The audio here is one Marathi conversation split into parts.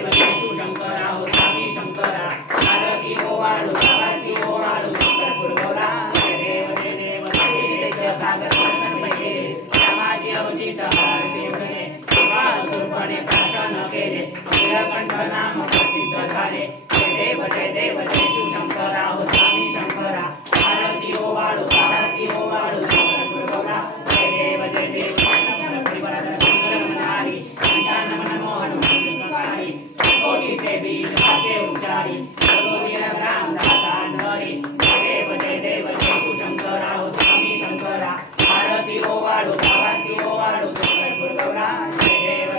देव जय शिवशंकरा हो स्वामी शंकरा आरती ओवाळू आरती ओवाळू कर्पूर गौरा जय देव जय सागर संतपैके समाजी अवचित आरती केले शिवासुरपणे प्रार्थना केले नीलकंठ नाम प्रसिद्ध झाले जय देव जय शिवशंकरा हो स्वामी शंकरा आरती ओवाळू कर्पूर गौरा जय देव मोहन मंगलकारी कोटीचे बीज वाचे उच्चारी सर्ववीर ग्राम दातांडरी जय देव जय शिवशंकरा हो स्वामी शंकरा आरती ओवाळू कर्पूर गौरा जय देव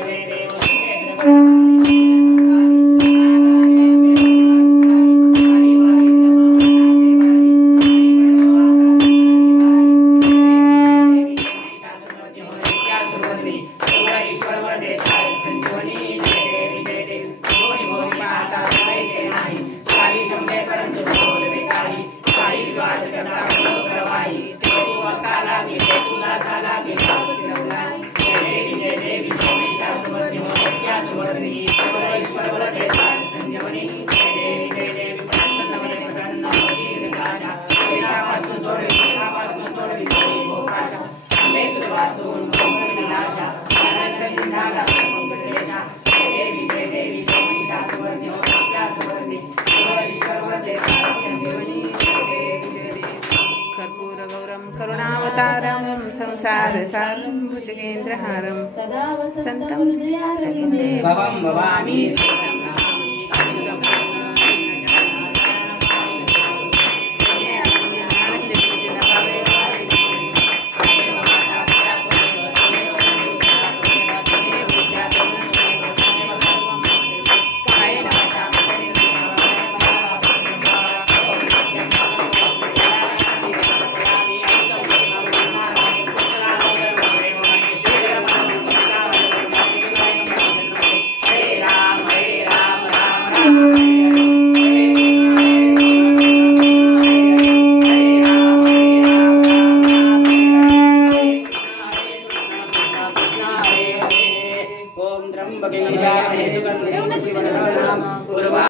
कर्पूरगौरं करुणावतारं संसारसारं भुजगेन्द्रहारं सदा वसन्तं हृदयारविन्दे भवं भवानी